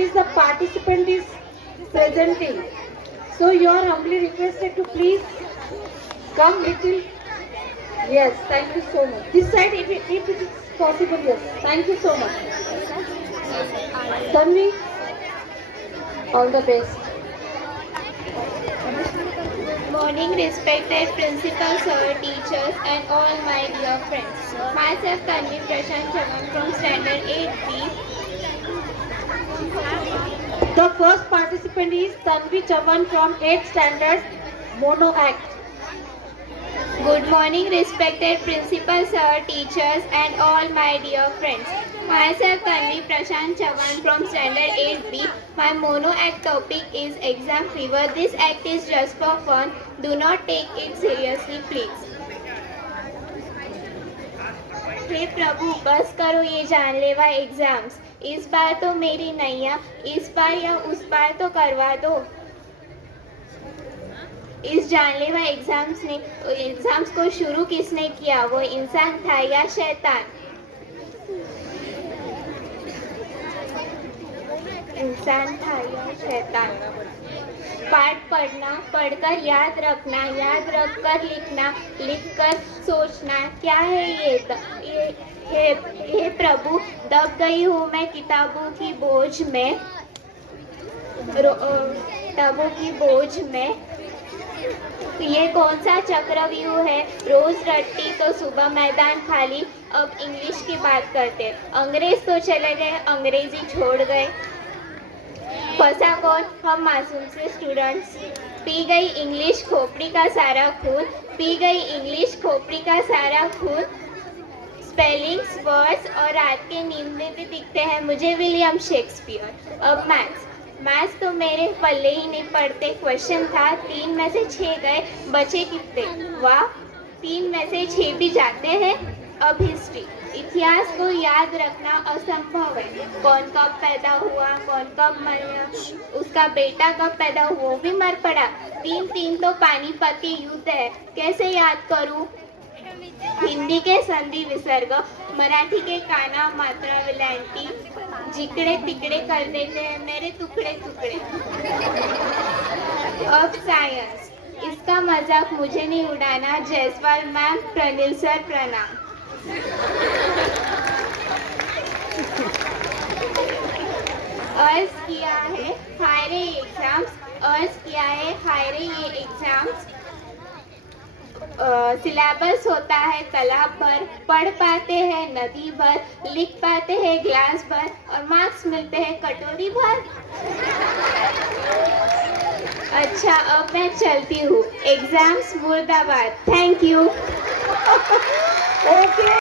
what is the participant is presenting. So you are humbly requested to please come little. Yes, thank you so much. This side, if it is possible, yes. Thank you so much. Tanvi, all the best. Good morning, respected principal, sir, teachers, and all my dear friends. Myself, Tanvi Prashant Chavan from Standard 8B. The first participant is Tanvi Chavan from 8th standard, Mono Act. Good morning, respected principal, sir, teachers, and all my dear friends. Myself, Tanvi Prashant Chavan from Standard 8B. My mono act topic is exam fever. This act is just for fun. Do not take it seriously, please. हे प्रभु, बस करो ये जानलेवा exams. इस बार तो मेरी नैया, इस बार या उस बार तो करवा दो. इस जानलेवा एग्जाम्स को शुरू किसने किया? वो इंसान था या शैतान? इंसान था या शैतान? पाठ पढ़ना, पढ़कर याद रखना, याद रखकर लिखना, लिखकर सोचना. क्या है हे प्रभु, दब गई हूँ मैं किताबों की बोझ में. किताबों की बोझ में. ये कौन सा चक्रव्यूह है? रोज रट्टी तो सुबह मैदान खाली. अब इंग्लिश की बात करते. अंग्रेज तो चले गए, अंग्रेजी छोड़ गए. फंसा कौन? हम मासूम से स्टूडेंट्स. पी गई इंग्लिश खोपड़ी का सारा खून. पी गई इंग्लिश खोपड़ी का सारा खून. स्पेलिंग्स, वर्ड्स और रात के नींद में भी दिखते हैं मुझे विलियम शेक्सपियर. अब मैथ्स तो मेरे पल्ले ही नहीं पड़ते. क्वेश्चन था 3 में से 6 गए, बचे कितने? वाह, 3 में से 6 भी जाते हैं. अब हिस्ट्री, इतिहास को याद रखना असंभव है. कौन कब पैदा हुआ, कौन कब मरा, उसका बेटा कब पैदा हुआ, वो भी मर पड़ा. 3 तो पानीपत के युद्ध है, कैसे याद करूं? हिंदी के संधि विसर्ग, मराठी के काना मात्रा वेलांटी, जिकड़े तिकड़े कर देते हैं मेरे टुकड़े टुकड़े. अब साइंस, इसका मजाक मुझे नहीं उड़ाना. जयसवाल मैम, प्रनिल सर प्रणाम. अर्ज किया है हाय रे एग्जाम्स, अर्ज किया है हाय रे ये एग्जाम्स. सिलेबस होता है तालाब भर, पढ़ पाते हैं नदी भर, लिख पाते हैं ग्लास भर, और मार्क्स मिलते हैं कटोरी भर. अच्छा, अब मैं चलती हूँ. एग्जाम्स मुर्दाबाद. Thank you. Okay.